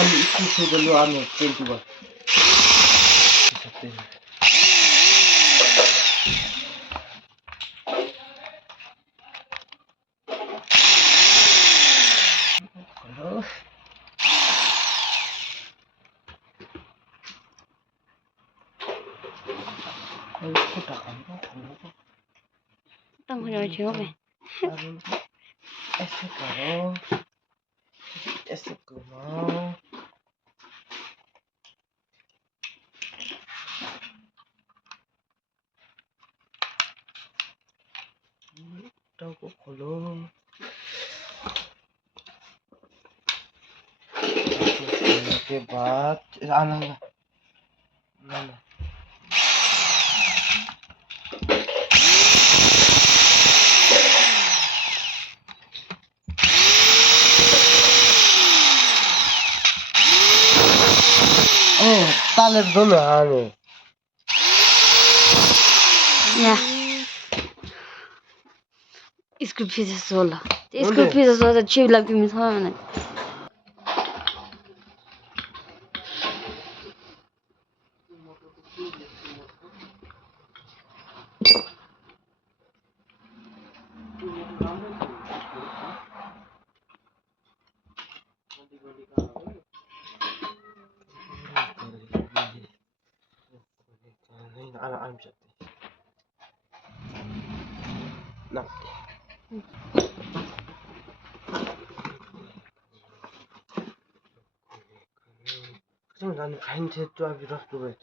আমি একটু দিলো আমি 21 Tao không nói chuyện mày. Ese caro, ese como. Đâu có khổ के बाद आना ना taler dolu hani. Ya. School fees is sola. School fees is sola. Cheap like me sana. أنا مش نعم كم يعني حين تدوا بيروح دوبت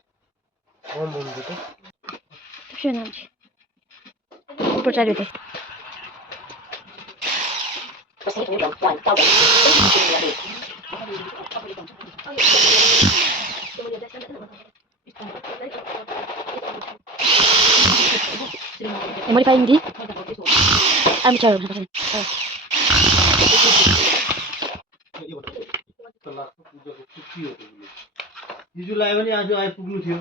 قوم بمدته شو نمشي؟ بتعرف ده. Modifying di? I'm sure. हिजो लायो भने आज आइपुग्नु थियो